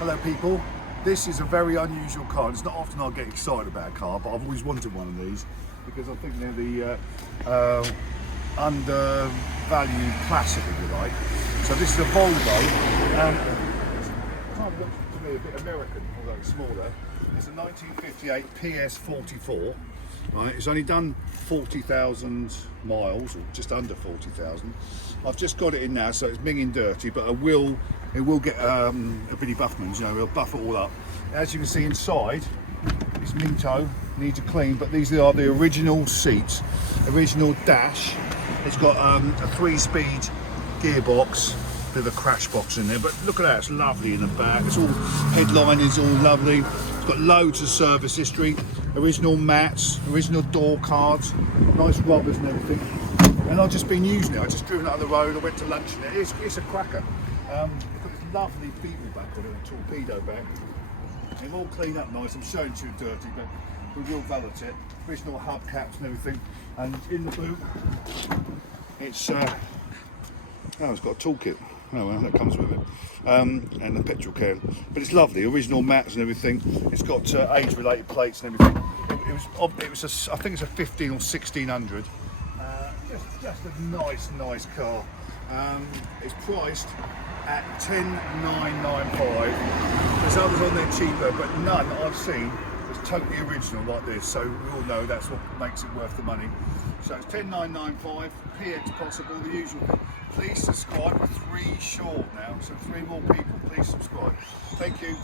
Hello people, this is a very unusual car. It's not often I get excited about a car, but I've always wanted one of these because I think they're the undervalued classic, if you like. So this is a Volvo. It kind of looks to me a bit American, although it's smaller. It's a 1958 PS44. Right, it's only done 40,000 miles, or just under 40,000. I've just got it in now, so it's minging dirty, but it will get a Billy Buffman's, you know, it'll buff it all up. As you can see inside, it's Minto, needs a clean, but these are the original seats, original dash. It's got a 3-speed gearbox, bit of a crash box in there, but look at that, it's lovely in the back. It's all, headline is all lovely. It's got loads of service history, original mats, original door cards, nice rubbers and everything. And I've just been using it. I just driven it on the road, I went to lunch in it. It's a cracker. It's got this lovely beetle back on it, a torpedo back. They've all cleaned up nice. I'm showing too dirty, but we will valet it. Original hubcaps and everything. And in the boot, it's got a toolkit. Oh well, that comes with it. And a petrol can. But it's lovely, original mats and everything. It's got age-related plates and everything. It was I think it's a 15 or 1600. Just a nice car. It's priced at 10,995. There's others on there cheaper, but none I've seen is totally original like this. So we all know that's what makes it worth the money. So it's 10,995. PX possible, the usual thing. Please subscribe. We're 3 short now, so 3 more people. Please subscribe. Thank you.